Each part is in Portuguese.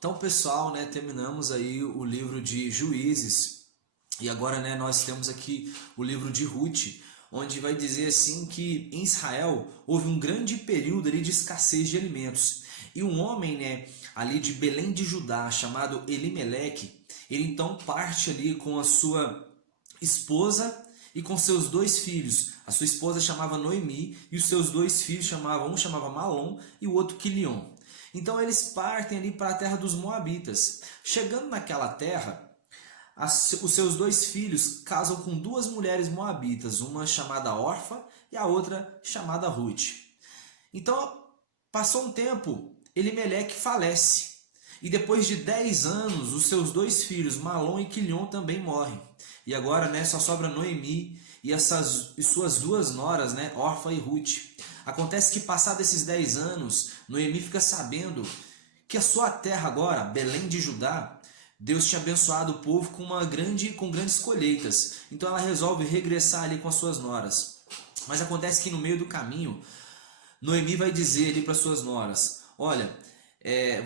Então, pessoal, né, terminamos aí o livro de Juízes e agora, né, nós temos aqui o livro de Ruth, onde vai dizer assim que em Israel houve um grande período ali de escassez de alimentos e um homem, né, ali de Belém de Judá, chamado Elimeleque, ele então parte ali com a sua esposa e com seus dois filhos. A sua esposa chamava Noemi e os seus dois filhos chamavam, um chamava Malom e o outro Quilion. Então eles partem ali para a terra dos Moabitas. Chegando naquela terra, os seus dois filhos casam com duas mulheres moabitas, uma chamada Orfa e a outra chamada Ruth. Então, passou um tempo, Elimeleque falece. E depois de 10 anos, os seus dois filhos, Malom e Quilion, também morrem. E agora, né, só sobra Noemi e suas duas noras, né, Orfa e Ruth. Acontece que, passados esses 10 anos, Noemi fica sabendo que a sua terra agora, Belém de Judá, Deus tinha abençoado o povo com grandes colheitas. Então ela resolve regressar ali com as suas noras. Mas acontece que no meio do caminho, Noemi vai dizer ali para suas noras: olha,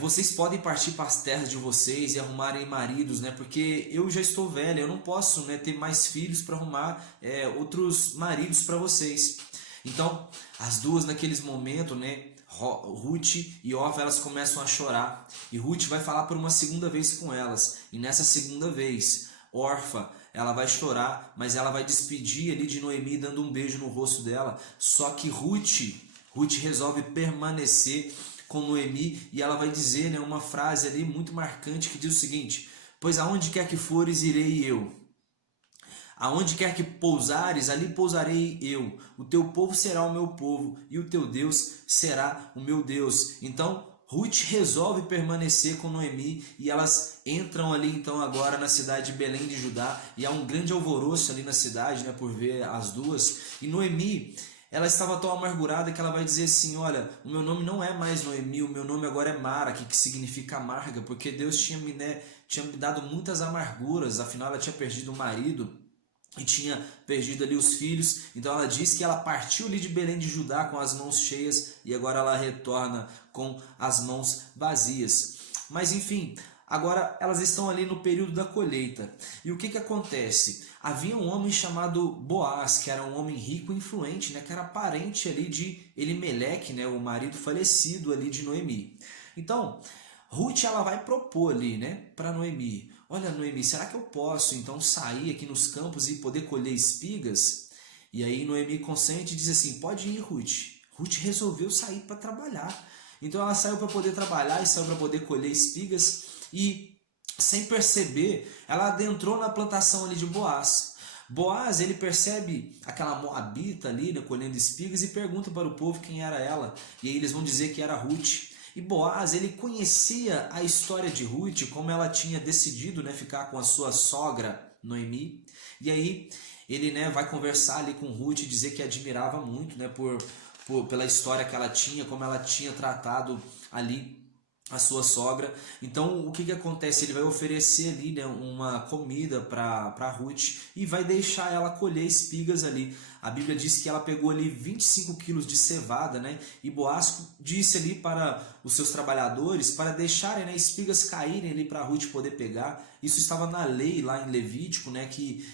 vocês podem partir para as terras de vocês e arrumarem maridos, né? Porque eu já estou velha, eu não posso, né, ter mais filhos para arrumar outros maridos para vocês. Então, as duas naqueles momentos, né, Ruth e Orfa, elas começam a chorar. E Ruth vai falar por uma segunda vez com elas. E nessa segunda vez, Orfa, ela vai chorar, mas ela vai despedir ali de Noemi dando um beijo no rosto dela. Só que Ruth resolve permanecer com Noemi e ela vai dizer, né, uma frase ali muito marcante que diz o seguinte: pois aonde quer que fores, irei eu. Aonde quer que pousares, ali pousarei eu. O teu povo será o meu povo e o teu Deus será o meu Deus. Então, Ruth resolve permanecer com Noemi e elas entram ali então agora na cidade de Belém de Judá e há um grande alvoroço ali na cidade, né, por ver as duas. E Noemi, ela estava tão amargurada que ela vai dizer assim: olha, o meu nome não é mais Noemi, o meu nome agora é Mara, que significa amarga, porque Deus tinha me dado muitas amarguras, afinal ela tinha perdido o marido e tinha perdido ali os filhos. Então ela diz que ela partiu ali de Belém de Judá com as mãos cheias e agora ela retorna com as mãos vazias. Mas enfim, agora elas estão ali no período da colheita. E o que acontece? Havia um homem chamado Boaz, que era um homem rico e influente, né, que era parente ali de Elimeleque, né, o marido falecido ali de Noemi. Então, Ruth, ela vai propor ali, né, para Noemi: olha, Noemi, será que eu posso então sair aqui nos campos e poder colher espigas? E aí Noemi consente e diz assim: pode ir, Ruth. Ruth resolveu sair para trabalhar. Então ela saiu para poder trabalhar e saiu para poder colher espigas e, sem perceber, ela adentrou na plantação ali de Boaz. Boaz, ele percebe aquela moabita ali, né, colhendo espigas e pergunta para o povo quem era ela. E aí eles vão dizer que era Ruth. E Boaz, ele conhecia a história de Ruth, como ela tinha decidido, né, ficar com a sua sogra Noemi. E aí ele, né, vai conversar ali com Ruth e dizer que admirava muito, né, pela história que ela tinha, como ela tinha tratado ali a sua sogra. Então o que acontece? Ele vai oferecer ali, né, uma comida para Ruth e vai deixar ela colher espigas ali. A Bíblia diz que ela pegou ali 25 quilos de cevada, né? E Boaz disse ali para os seus trabalhadores para deixarem, né, espigas caírem ali para Ruth poder pegar. Isso estava na lei lá em Levítico, né, que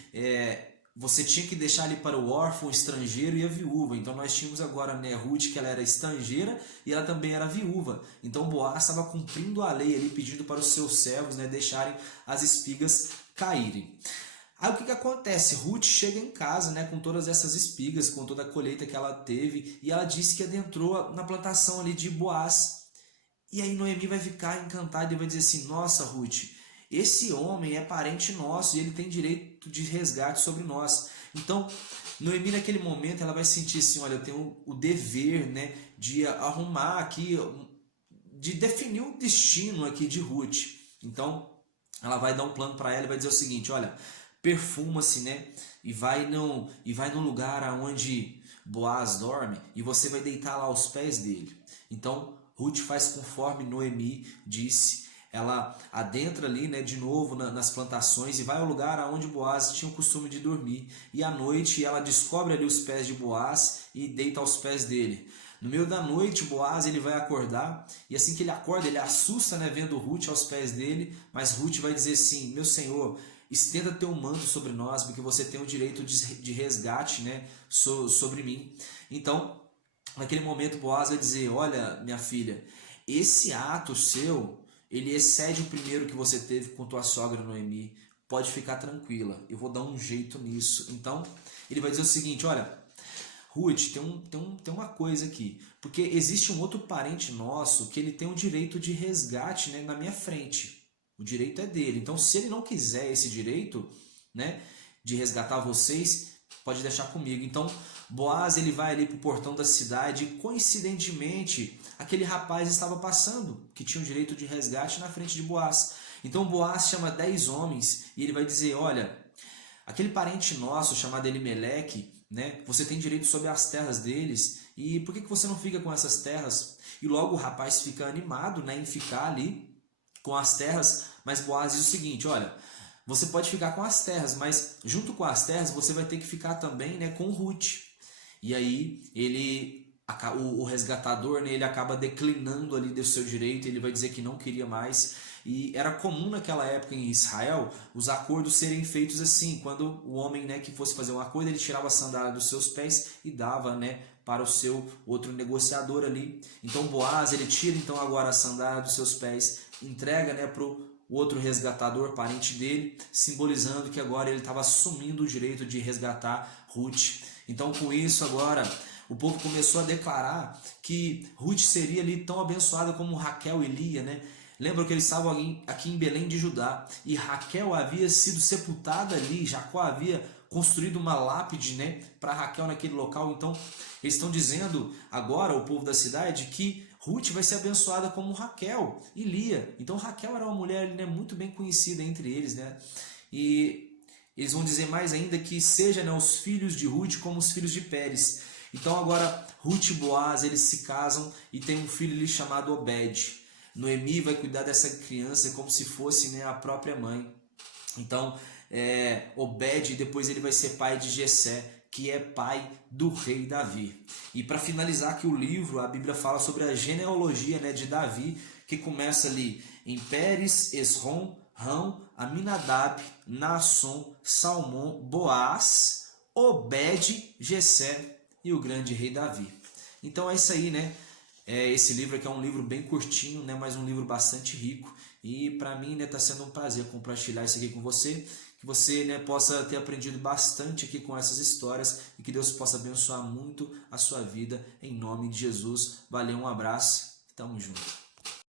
você tinha que deixar ali para o órfão, o estrangeiro e a viúva. Então nós tínhamos agora, né, Ruth, que ela era estrangeira e ela também era viúva. Então Boaz estava cumprindo a lei ali, pedindo para os seus servos, né, deixarem as espigas caírem. Aí o que acontece? Ruth chega em casa, né, com todas essas espigas, com toda a colheita que ela teve, e ela disse que adentrou na plantação ali de Boaz. E aí Noemi vai ficar encantada e vai dizer assim: nossa, Ruth, esse homem é parente nosso e ele tem direito de resgate sobre nós. Então, Noemi naquele momento ela vai sentir assim: olha, eu tenho o dever, né, de arrumar aqui, de definir o destino aqui de Ruth. Então, ela vai dar um plano para ela e vai dizer o seguinte: olha, perfuma-se, né, e vai no lugar aonde Boaz dorme e você vai deitar lá aos pés dele. Então, Ruth faz conforme Noemi disse. Ela adentra ali, né, de novo nas plantações e vai ao lugar aonde Boaz tinha o costume de dormir. E à noite ela descobre ali os pés de Boaz e deita aos pés dele. No meio da noite, Boaz ele vai acordar, e assim que ele acorda, ele assusta, né, vendo Ruth aos pés dele, mas Ruth vai dizer assim: meu senhor, estenda teu manto sobre nós, porque você tem o direito de resgate, né, sobre mim. Então, naquele momento, Boaz vai dizer: olha, minha filha, esse ato seu, ele excede o primeiro que você teve com tua sogra Noemi. Pode ficar tranquila, eu vou dar um jeito nisso. Então, ele vai dizer o seguinte: olha, Ruth, tem uma coisa aqui, porque existe um outro parente nosso que ele tem o direito de resgate, né, na minha frente. O direito é dele. Então, se ele não quiser esse direito, né, de resgatar vocês, pode deixar comigo. Então, Boaz ele vai ali para o portão da cidade e, coincidentemente, aquele rapaz estava passando, que tinha o direito de resgate na frente de Boaz. Então, Boaz chama 10 homens e ele vai dizer: olha, aquele parente nosso chamado Elimeleque, né, você tem direito sobre as terras deles, e por que você não fica com essas terras? E logo o rapaz fica animado, né, em ficar ali com as terras, mas Boaz diz o seguinte: olha, você pode ficar com as terras, mas junto com as terras você vai ter que ficar também, né, com Ruth. E aí o resgatador, né, ele acaba declinando ali do seu direito, ele vai dizer que não queria mais. E era comum naquela época em Israel os acordos serem feitos assim: quando o homem, né, que fosse fazer um acordo, ele tirava a sandália dos seus pés e dava, né, para o seu outro negociador ali. Então Boaz ele tira então agora a sandália dos seus pés, entrega, né, para o outro resgatador, parente dele, simbolizando que agora ele estava assumindo o direito de resgatar Ruth. Então com isso agora o povo começou a declarar que Ruth seria ali tão abençoada como Raquel e Lia, né? Lembra que eles estavam aqui em Belém de Judá e Raquel havia sido sepultada ali, Jacó havia construído uma lápide, né, para Raquel naquele local. Então eles estão dizendo agora, o povo da cidade, que Ruth vai ser abençoada como Raquel e Lia. Então Raquel era uma mulher, né, muito bem conhecida entre eles, né? E eles vão dizer mais ainda que seja, né, os filhos de Ruth como os filhos de Pérez. Então agora Ruth e Boaz eles se casam e tem um filho ali chamado Obed. Noemi vai cuidar dessa criança como se fosse, né, a própria mãe. Então, Obed depois ele vai ser pai de Jessé, que é pai do rei Davi. E para finalizar aqui o livro, a Bíblia fala sobre a genealogia, né, de Davi, que começa ali em Pérez, Esrom, Rão, Aminadab, Naasson, Salmão, Boaz, Obed, Jessé e o grande rei Davi. Então é isso aí, né? Esse livro aqui é um livro bem curtinho, né, mas um livro bastante rico. E para mim, né, está sendo um prazer compartilhar isso aqui com você. Que você, né, possa ter aprendido bastante aqui com essas histórias e que Deus possa abençoar muito a sua vida em nome de Jesus. Valeu, um abraço, tamo junto.